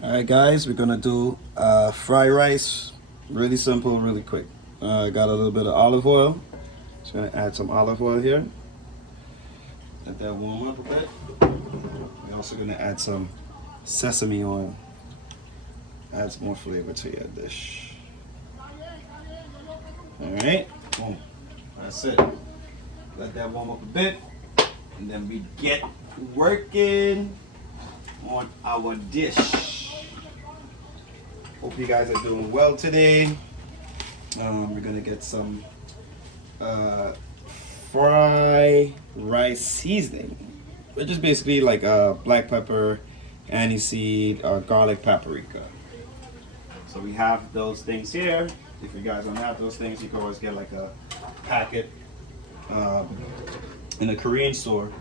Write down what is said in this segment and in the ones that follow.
Alright guys, we're gonna do fried rice. Really simple, really quick. I got a little bit of olive oil. Just gonna add some olive oil here. Let that warm up a bit. We're also gonna add some sesame oil. Adds more flavor to your dish. Alright, boom. That's it. Let that warm up a bit. And then we get working on our dish. Hope you guys are doing well today. We're gonna get some fried rice seasoning, which is basically like black pepper, aniseed, or garlic paprika. So we have those things here. If you guys don't have those things, you can always get like a packet in a Korean store.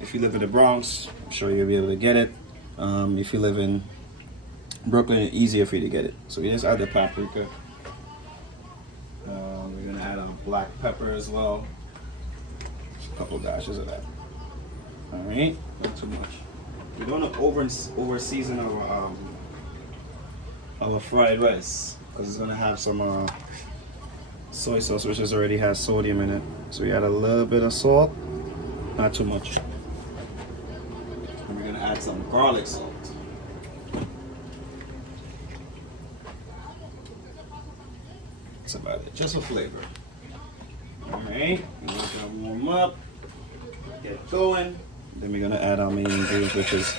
If you live in the Bronx, I'm sure you'll be able to get it. If you live in Brooklyn, it's easier for you to get it. So we just add the paprika. We're gonna add black pepper as well. Just a couple dashes of that. All right, not too much. We don't want to over season our fried rice because it's gonna have some soy sauce, which already has sodium in it. So we add a little bit of salt, not too much. And we're gonna add some garlic salt. That's about it, just for flavor. Alright, let that warm up, get going. Then we're gonna add our main ingredients, which is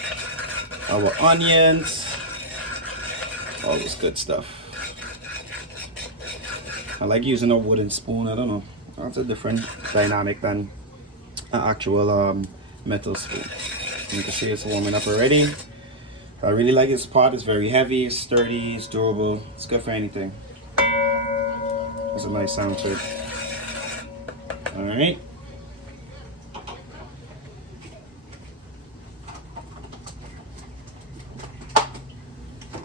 our onions, all this good stuff. I like using a wooden spoon, I don't know. That's a different dynamic than an actual metal spoon. You can see it's warming up already. I really like this pot, it's very heavy, it's sturdy, it's durable, it's good for anything. There's a nice sound to it. Alright.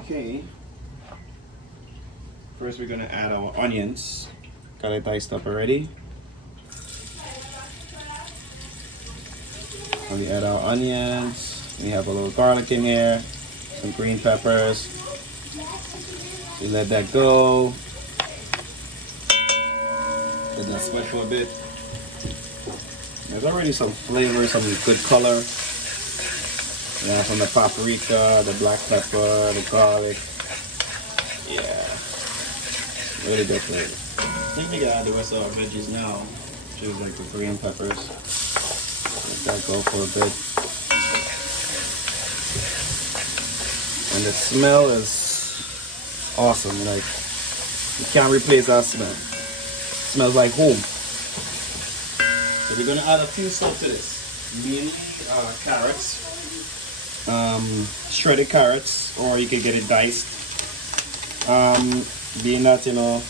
Okay. First we're gonna add our onions. Got it diced up already. And we add our onions. We have a little garlic in here, some green peppers. We let that go. Let that sweat for a bit. There's already some flavor, some good color. Yeah, from the paprika, the black pepper, the garlic. Yeah, really good flavor. I think we gotta add the rest of our veggies now, which is like the green peppers. Let that go for a bit. And the smell is awesome. Like, you can't replace that smell. Smells like home. So we're gonna add a few salt to this. Mainly carrots, shredded carrots, or you can get it diced. Being that, you know,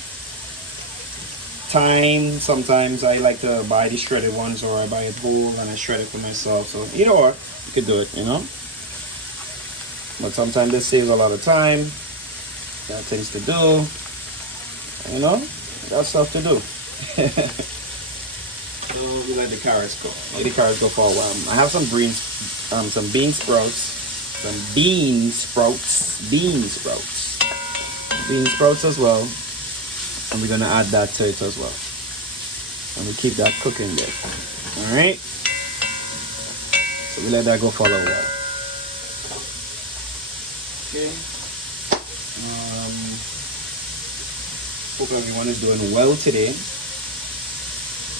thyme, sometimes I like to buy the shredded ones, or I buy it whole and I shred it for myself. So either or, you could do it, you know. But sometimes this saves a lot of time. Got things to do, you know. Got stuff to do. So we let the carrots go. Let the carrots go for a while. I have some bean sprouts, bean sprouts as well, and we're gonna add that to it as well. And we keep that cooking there. All right. So we let that go for a little while. Okay. Hope everyone is doing well today.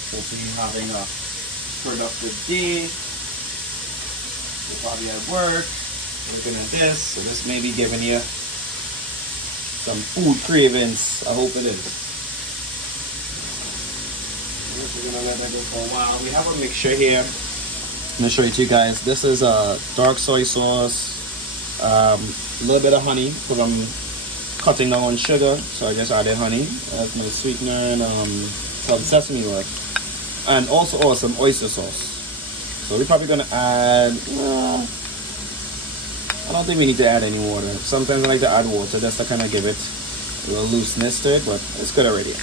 Hopefully you're having a productive day. You're probably at work, looking at this. So this may be giving you some food cravings. I hope it is. We're gonna let that go for a while. We have a mixture here. I'm gonna show it to you guys. This is a dark soy sauce, a little bit of honey, because I'm cutting down on sugar, so I just added honey as my sweetener, and some sesame oil, and also some oyster sauce. So we're probably gonna add, I don't think we need to add any water. Sometimes I like to add water just to kind of give it a little looseness to it, but it's good already. I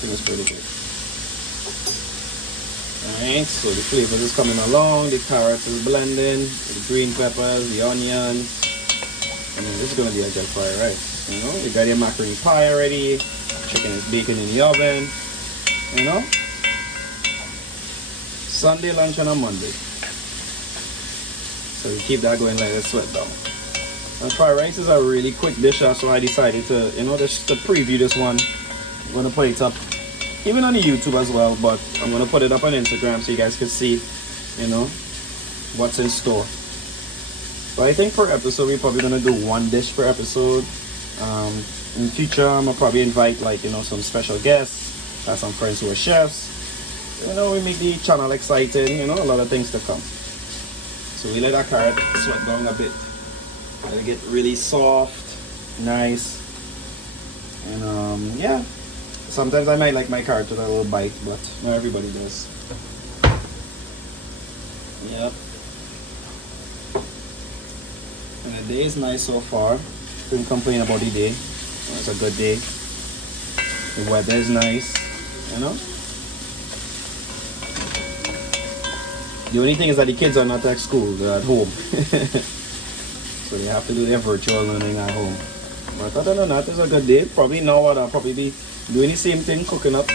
think it's pretty good. Alright, so the flavor is coming along, the carrot is blending, the green peppers, the onion. I mean, this is gonna be a good fried rice. You know, you got your macaroni pie already. Chicken is baking in the oven. You know, Sunday lunch on a Monday. So you keep that going like a sweat down. And fried rice is a really quick dish, so I decided to, you know, just to preview this one. I'm gonna put it up even on the YouTube as well, but I'm gonna put it up on Instagram so you guys can see, you know, what's in store. So I think per episode we're probably gonna do one dish per episode. In the future I'm gonna probably invite, like, you know, some special guests, have some friends who are chefs. You know, we make the channel exciting, you know, a lot of things to come. So we let our carrot sweat down a bit. It'll get really soft, nice, and yeah. Sometimes I might like my carrot with a little bite, but not everybody does. Yep. And the day is nice so far. Couldn't complain about the day. It's a good day. The weather is nice, you know. The only thing is that the kids are not at school, they're at home. So they have to do their virtual learning at home. But other than that, it's a good day. Probably now I'll probably be doing the same thing, cooking up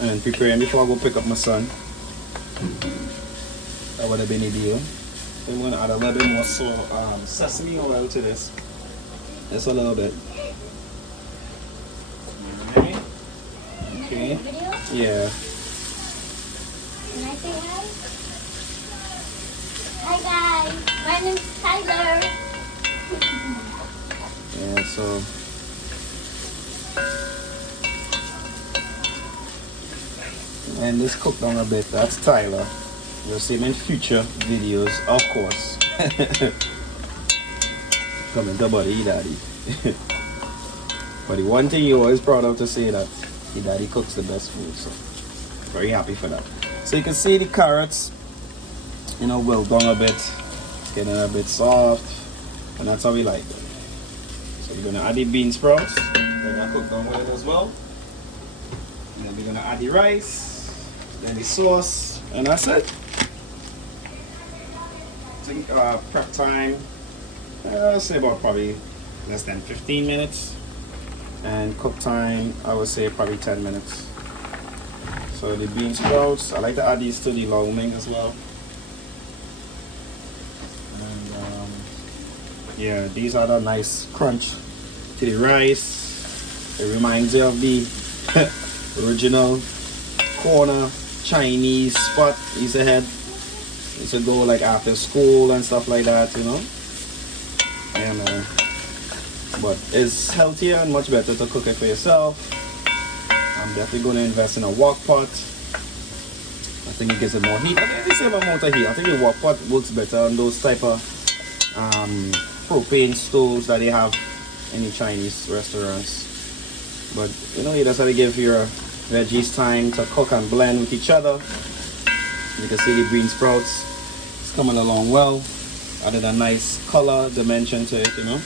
and preparing before I go pick up my son. That would have been ideal. I'm going to add a little bit more sesame oil to this. Just a little bit. Alright. Okay. Yeah. Can I say hi? Hi guys, my name's Tyler. Yeah, so and this cooked down a bit. That's Tyler. You'll see him in future videos, of course. Coming to buddy daddy. But the one thing you're always proud of to say that your daddy cooks the best food, so very happy for that. So you can see the carrots, you know, well done a bit. It's getting a bit soft, and that's how we like it. So we're gonna add the bean sprouts. Then I cook down with it as well. And then we're gonna add the rice, then the sauce, and that's it. I think prep time, say about probably less than 15 minutes. And cook time, I would say probably 10 minutes. So the bean sprouts, I like to add these to the lo mein as well. And yeah, these are the nice crunch to the rice. It reminds you of the original corner Chinese spot used to head. Used to go like after school and stuff like that, you know. And but it's healthier and much better to cook it for yourself. I'm definitely going to invest in a wok pot. I think it gives it more heat. I think it's the same amount of heat. I think the wok pot works better on those type of propane stoves that they have in the Chinese restaurants. But you know, you just have to give your veggies time to cook and blend with each other. You can see the bean sprouts, it's coming along well. Added a nice color dimension to it, you know.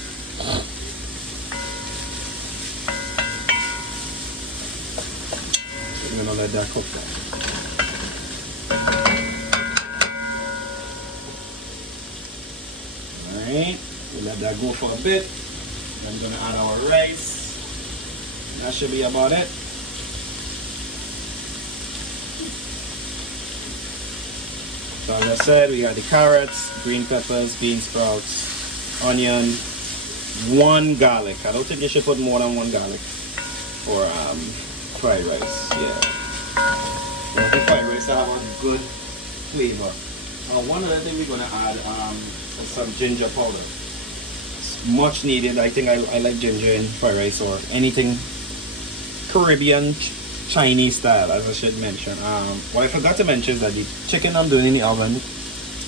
We're gonna let that cook down. Alright, we'll let that go for a bit. Then we're gonna add our rice. That should be about it. So as I said, we got the carrots, green peppers, bean sprouts, onion, 1 garlic. I don't think you should put more than 1 garlic for fried rice. Yeah. You want the fried rice to have a good flavor. One other thing we're gonna add is some ginger powder. It's much needed. I think I like ginger in fried rice or anything Caribbean, Chinese style, as I should mention. What I forgot to mention is that the chicken I'm doing in the oven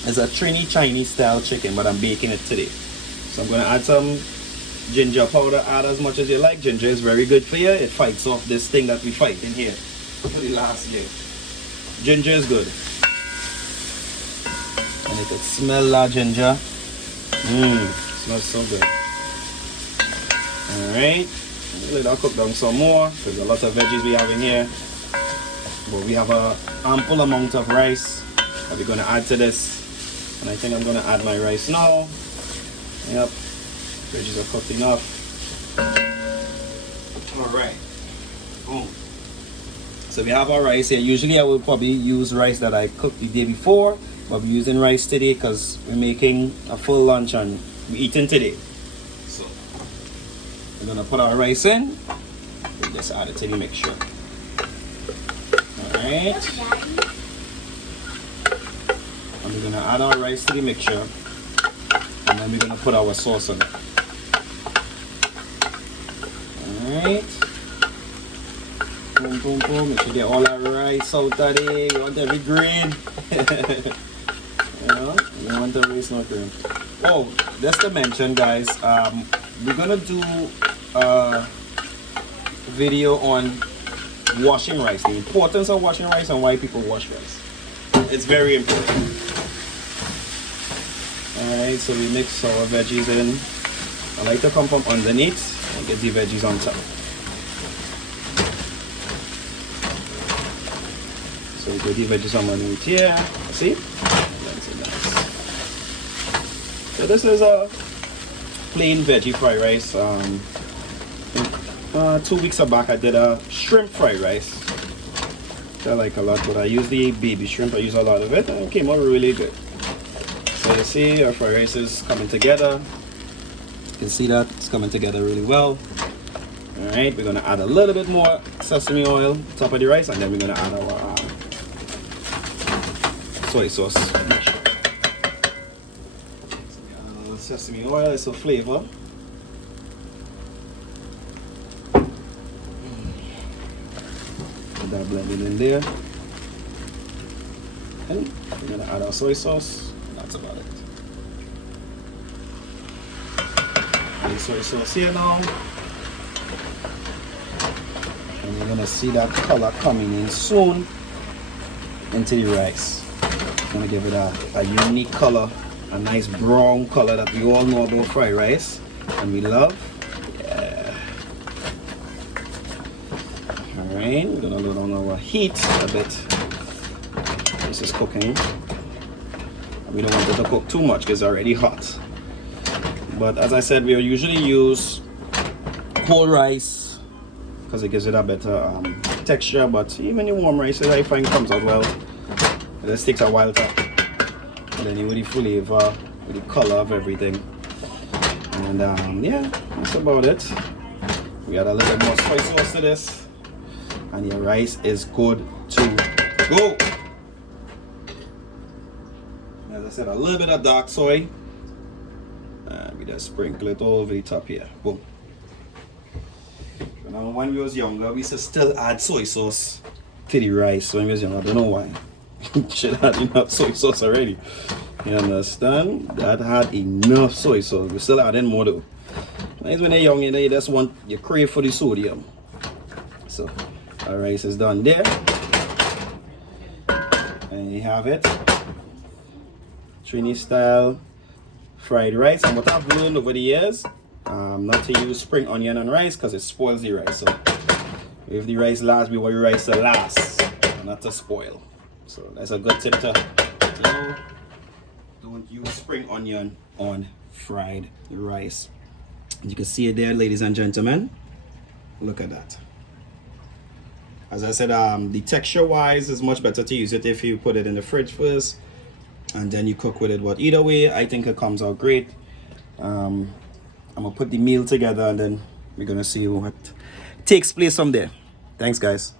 is a Trinidadian Chinese style chicken, but I'm baking it today. So I'm gonna add some ginger powder. Add as much as you like. Ginger is very good for you. It fights off this thing that we fight in here for the last year. Ginger is good. And you can smell that ginger. Smells so good. Alright. Let that cook down some more. There's a lot of veggies we have in here. But we have an ample amount of rice that we're going to add to this. And I think I'm going to add my rice now. Yep, veggies are cooked enough. Alright, boom. So we have our rice here. Usually I will probably use rice that I cooked the day before, but we're using rice today because we're making a full lunch and we're eating today. So we're gonna put our rice in. We'll just add it to the mixture. Alright. And we're gonna add our rice to the mixture. And then we're gonna put our sauce on it. Alright. Boom, boom, boom. Make sure you get all that rice out of there. You want every grain. You know, you want to waste no grain. Oh, just to mention, guys, we're gonna do a video on washing rice, the importance of washing rice and why people wash rice. It's very important. Alright, so we mix our veggies in. I like to come from underneath and get the veggies on top. So we put the veggies on underneath here. See? That's nice. So this is a plain veggie fried rice. 2 weeks back I did a shrimp fried rice. Which I like a lot, but I use the baby shrimp. I use a lot of it and it came out really good. So you see our fried rice is coming together. You can see that it's coming together really well. Alright, we're gonna add a little bit more sesame oil on top of the rice, and then we're gonna add our soy sauce. So we add a little sesame oil, it's a flavor. Put that blended in there. And we're gonna add our soy sauce. That's about it. And soy sauce here now. And you're gonna see that color coming in soon into the rice. I'm gonna give it a unique color, a nice brown color that we all know about fried rice and we love. Yeah. Alright, we're gonna load on our heat a bit. This is cooking. We don't want it to cook too much because it's already hot. But as I said, we usually use cold rice because it gives it a better texture. But even the warm rice, I find comes out well. It just takes a while to, and then you with the flavor, with the color of everything. And yeah, that's about it. We add a little bit more soy sauce to this, and your rice is good to go. As I said, a little bit of dark soy, and we just sprinkle it all over the top here. Boom. So now, when we was younger, we used to still add soy sauce to the rice. When we was younger, I don't know why. Should have had enough soy sauce already. You understand? That had enough soy sauce. We still adding more though. When you're young, you just want, you crave for the sodium. So our rice is done there, and you have it. Trini style fried rice. And what I've learned over the years, not to use spring onion on rice because it spoils the rice. So if the rice lasts, we want your rice to last and not to spoil. So that's a good tip to know. Don't use spring onion on fried rice. You can see it there, ladies and gentlemen. Look at that. As I said, the texture wise is much better to use it if you put it in the fridge first and then you cook with it. But either way, I think it comes out great. I'm gonna put the meal together and then we're gonna see what takes place from there. Thanks, guys.